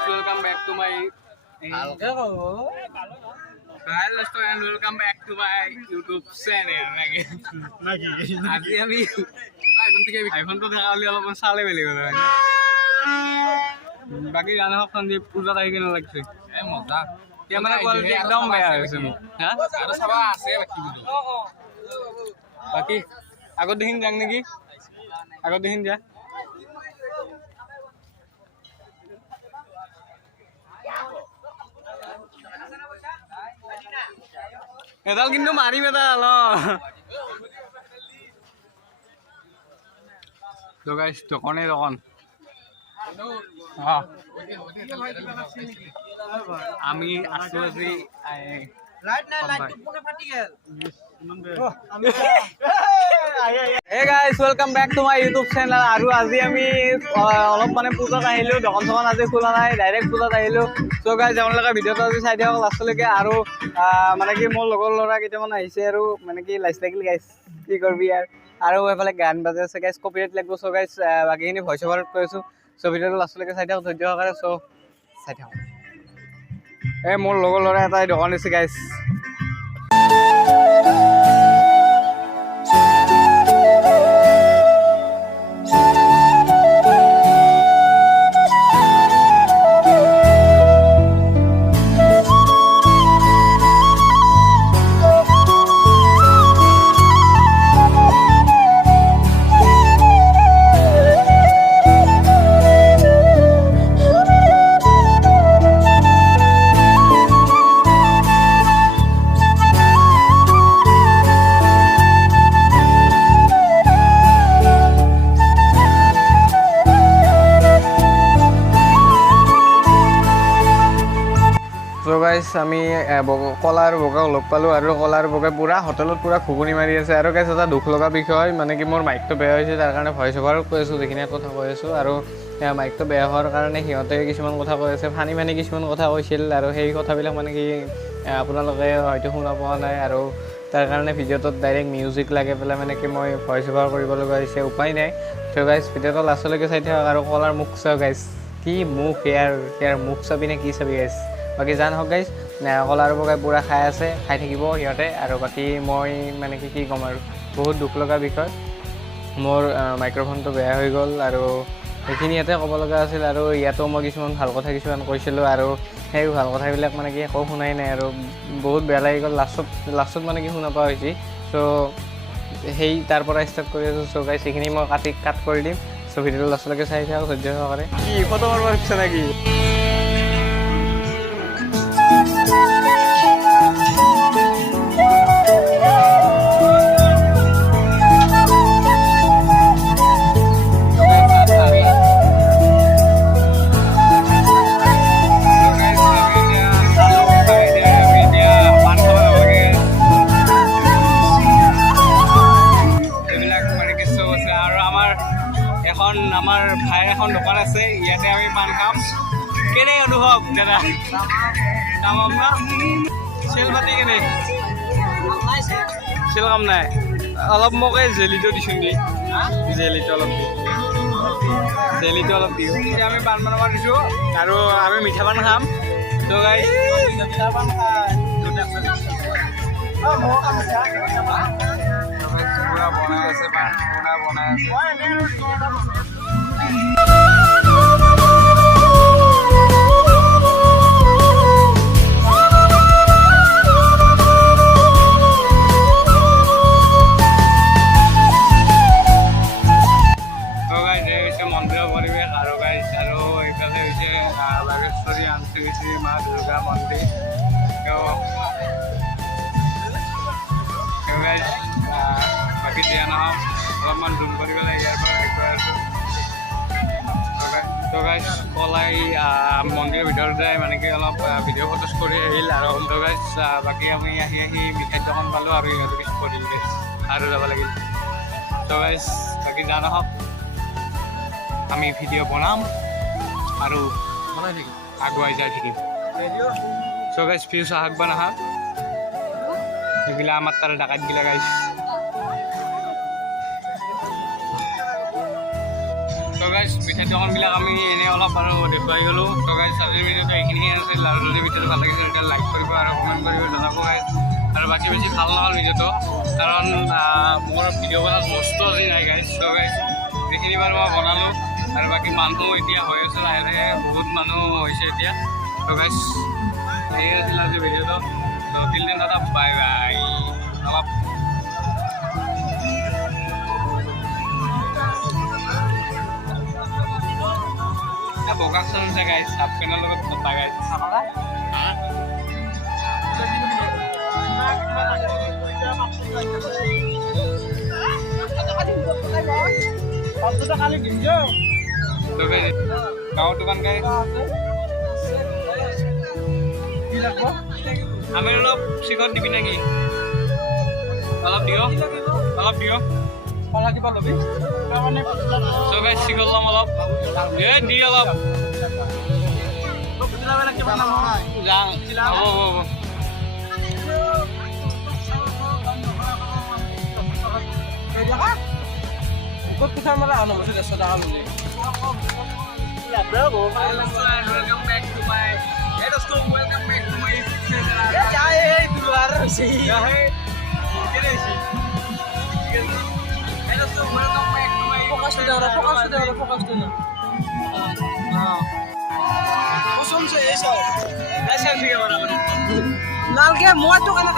guys, welcome back to my and welcome back to my YouTube channel. আজি আমি iPhone থেকে আইফোনটো দেখা হলে অলপমান চালে বেলি গ'ল বাকি জানো সন্দীপ পূজাত আহি কেনে লাগছে মজা কেমেৰা কোৱালিটি একদম বেয়া হৈছে মোক হা আৰু চাবা আছে বাকি বাকি আগত দেখিন যাং নেকি আগত দেখিন যা এডাল কিন্তু মাৰিম এডাল তো গাইস দোকানে দোকান আমি আসলো আজি লাইট না লাইট পুরো ফাটি গেল Hey guys, welcome back to my YouTube channel. আৰু আজি আমি অলপ মানে পূজাত আহিলো দোকান দোকান আজি খোলা নাই ডাইৰেক্ট পূজাত আহিলো সো গাইস আপোনালোকে ভিডিওটো আজি চাই দিয়ক লাষ্টলৈকে আৰু মানে কি মোৰ লগৰ ল'ৰা কেইটামান আহিছে আৰু মানে কি লাইছ লাগিল গাইস কি কৰবি আৰু এফালে গান বাজে আছে গাইস কপিৰাইট লাগিব সো গাইস বাকিখিনি ভইচ ওভাৰত কৈছো সো ভিডিওটো লাষ্টলৈকে চাই দিয়ক ধৈৰ্য সহকাৰে সো চাই দিয়ক এই মোৰ লগৰ ল'ৰা এটাই দোকান দিছে গাইস So guys, আমি কলা আৰু বগা লগ পালো আৰু কলা আৰু বগা পুৰা হোটেলত পুৰা ঘুগুনি মাৰি আছে আৰু গাইস এটা দুখ লগা বিষয় মানে কি মোৰ মাইকটো বেয়া হৈছে তাৰ কাৰণে ভইচ ওভাৰত কৈ আছো যিখিনি কথা কৈ আছো আৰু মাইকটো বেয়া হোৱাৰ কাৰণে সিহঁতে কিছুমান কথা কৈ আছে ফানি কিছুমান কথা কৈছিল আৰু সেই কথাবিলাক মানে কি আপোনালোকে হয়তো শুনা পোৱা নাই আৰু তাৰ কাৰণে ভিডিওটোত ডাইৰেক্ট মিউজিক লাগে পেলাই মানে কি মই ভইচ ওভাৰ কৰিব লগা হৈছে উপায় নাই তো গাইস ভিডিওটো লাষ্টলৈকে চাই থাকক আৰু কলাৰ মুখ চাও গাইস কি মুখ ইয়াৰ মুখ চাবি নে কি চাবি গাইস বাকি জান হওক গাইস কলা আৰু বগাই পুৰা খাই আছে খাই থাকিব সিহঁতে আৰু বাকি মই মানে কি ক'ম আৰু বহুত দুখ লগা বিষয় মোৰ মাইক্ৰফোনটো বেয়া হৈ গ'ল আৰু এইখিনি ইয়াতে ক'ব লগা আছিল আৰু ইয়াতো মই কিছুমান ভাল কথা কিছুমান কৈছিলোঁ আৰু সেই ভাল কথাবিলাক মানে কি একো শুনাই নাই আৰু বহুত বেয়া লাগি গ'ল লাষ্টত মানে কি শুনা পোৱা হৈছে চ' সেই তাৰ পৰা ষ্টাৰ্ট কৰি আছোঁ চ' গাইছ সেইখিনি মই কাট কৰি দিম চ' ভিডিঅ'টো লাষ্টলৈকে চাই থাকক ধৈৰ্য সহকাৰে কি ফটো মাৰিব ইচ্ছা নেকি আমাৰ ভাইৰ এখন দোকান আছে ইয়াতে আমি পান খাম কেনে অনুভৱ দাদা কাম না চেল পাতি কেনে চেল কাম নাই অলপ মোক এই জেলিটো দিছোঁ নি জেলিটো অলপ দিওঁ এতিয়া আমি পান বনাব দিছোঁ আৰু আমি মিঠা পান খাম তো গাইছ মিঠা পান খাই পুৰা বনাই আছে পান পুৰা বনাই আছে মন্দিৰৰ পৰিৱেশ আৰু গাইছ আৰু এইফালে হৈছে বাগেশ্বৰী আঞ্চলিক মা দুৰ্গা মন্দিৰ গাইছ বাকী দিয়া নহওক অলপমান জুম কৰি পেলাই ইয়াৰ পৰা গৈ আছোঁ তো গাইছ কলাই মন্দিৰৰ ভিতৰত যায় মানে কি অলপ ভিডিঅ' ফটোজ কৰি আহিল আৰু তো গাইছ বাকী আমি আহি মিঠাই দোকান পালোঁ আৰু ইহঁতে কিছু কৰিল গাইছ আৰু যাব লাগিল তো গাইছ বাকী যা নহওক আমি ভিডিঅ' বনাম আৰু বনাই থাকিম আগুৱাই যাই থাকিম চ' গাইছ ভিউ চাহক বা নাহক সেইগিলা আমাৰ তাৰ ডাকাতগিলা গাইছ তো গাইজ মিঠাই দোকানবিলাক আমি এনেই অলপ আৰু দেখুৱাই গ'লোঁ। ত' গাইজ আজিৰ ভিডিঅ'টো এইখিনিয়ে আছিল আৰু যদি ভিডিঅ'টো ভাল লাগিছে তেতিয়া লাইক কৰিব আৰু কমেণ্ট কৰিব জনাব গাইজ। আৰু বাকী বেছি ভাল নহ'ল ভিডিঅ'টো কাৰণ মোৰ ভিডিঅ' বনাত বস্তু আজি নাই গাইজ। ত' গাইজ যিখিনি বাৰু মই বনালোঁ আৰু বাকী মানুহ এতিয়া হৈ আছে লাহে লাহে বহুত মানুহ হৈছে এতিয়া। ত' গাইজ সেয়ে আছিল আজি ভিডিঅ'টো। ত' তিল দিন দাদা বাই বাই। অলপ বগা চলিছে গাইজ হাফ পেণ্টৰ লগত কথা গাইজ। গাঁৱৰ দোকান গাইজ আমি অলপ চিকট দিবি নেকি? অলপ দিয় অলপ দিয় চবে চিকট ল'ম অলপ দি অলপ হ'ব হ'ব। Kita malah anak masih dah sedang ni. Ya bro, welcome back to my. Welcome back to my channel. Ya jahit di luar sih. Jahit. Kene sih. Hello so welcome back to my. Fokus sudah. Kosong sih eso. Asal dia orang. Nalge muat tu kan nak